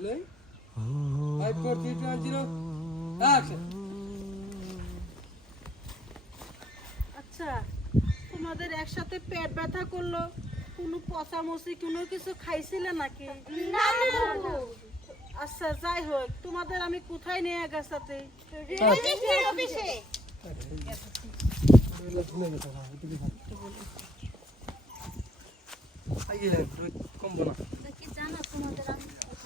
Rolling. Five, four, three, two, one, zero. Action. আচ্ছা তোমাদের একসাথে পেট ব্যথা করল কোনো পচামচি কোনো কিছু খাইছিলে নাকি না আচ্ছা যাই হোক তোমাদের আমি কোথায় নিয়ে গেছাতে কমবো না। জানো তোমাদের আমি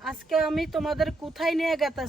আজকে আমি তোমাদের কোথায় নিয়ে গেতাছি?